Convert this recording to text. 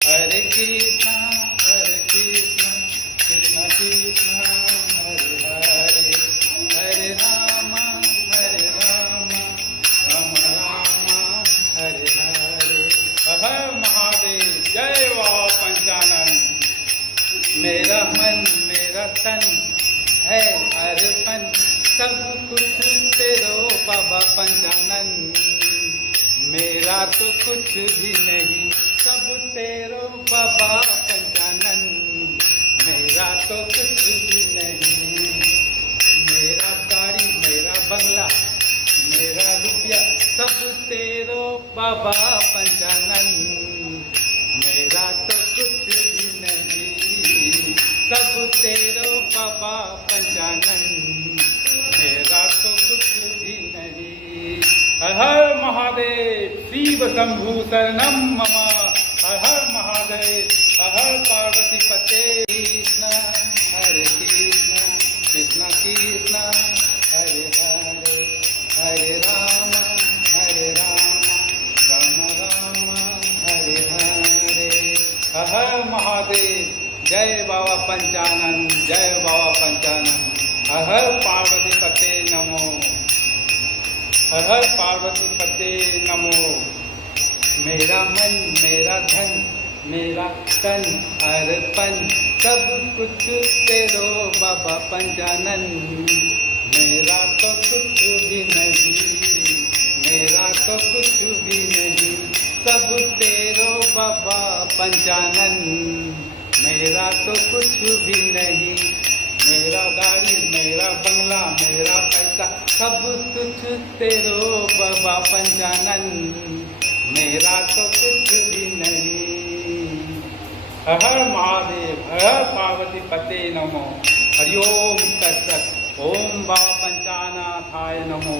Hare Krishna, Hare Krishna, Krishna Krishna, Hare Hare, Hare Rama, Rama Rama, Hare Hare. हर महादेव, जय बाबा पंचानन। मेरा मन मेरा तन है अर्पण, सब कुछ तेरो बाबा पंचानन। मेरा तो कुछ भी नहीं, सब तेरो बाबा पंचानन। मेरा तो कुछ भी नहीं, मेरा गाड़ी मेरा बंगला मेरा रुपया सब तेरो बाबा पंचानन। मेरा तो कुछ भी नहीं, सब तेरो बाबा पंचानन। मेरा तो कुछ भी नहीं। हर हर महादेव, शिव शंभु शरणम मम। हर हर महादेव, हर हर पार्वती पते। कृष्ण हरे कृष्ण, कृष्ण कृष्ण हरे हरे, हरे राम राम राम हरे हरे। हर हर महादेव, जय बाबा पंचानन, जय बाबा पंचानन। हर हर पार्वती पते नमो, हर हर पार्वती पते नमो। मेरा मन मेरा धन मेरा तन अर्पण, सब कुछ तेरो बाबा पंचानन। मेरा तो कुछ भी नहीं, मेरा तो कुछ भी नहीं, सब तेरो बाबा पंचानन। मेरा तो कुछ भी नहीं, मेरा गाड़ी मेरा बंगला मेरा पैसा सब कुछ तेरो बाबा पंचानन। मेरा तो कुछ भी नहीं। हर हर महादेव, हर हर पार्वती पते नमो। हरिओम तत्सत। ओम बाबा पंचानाथाय नमो।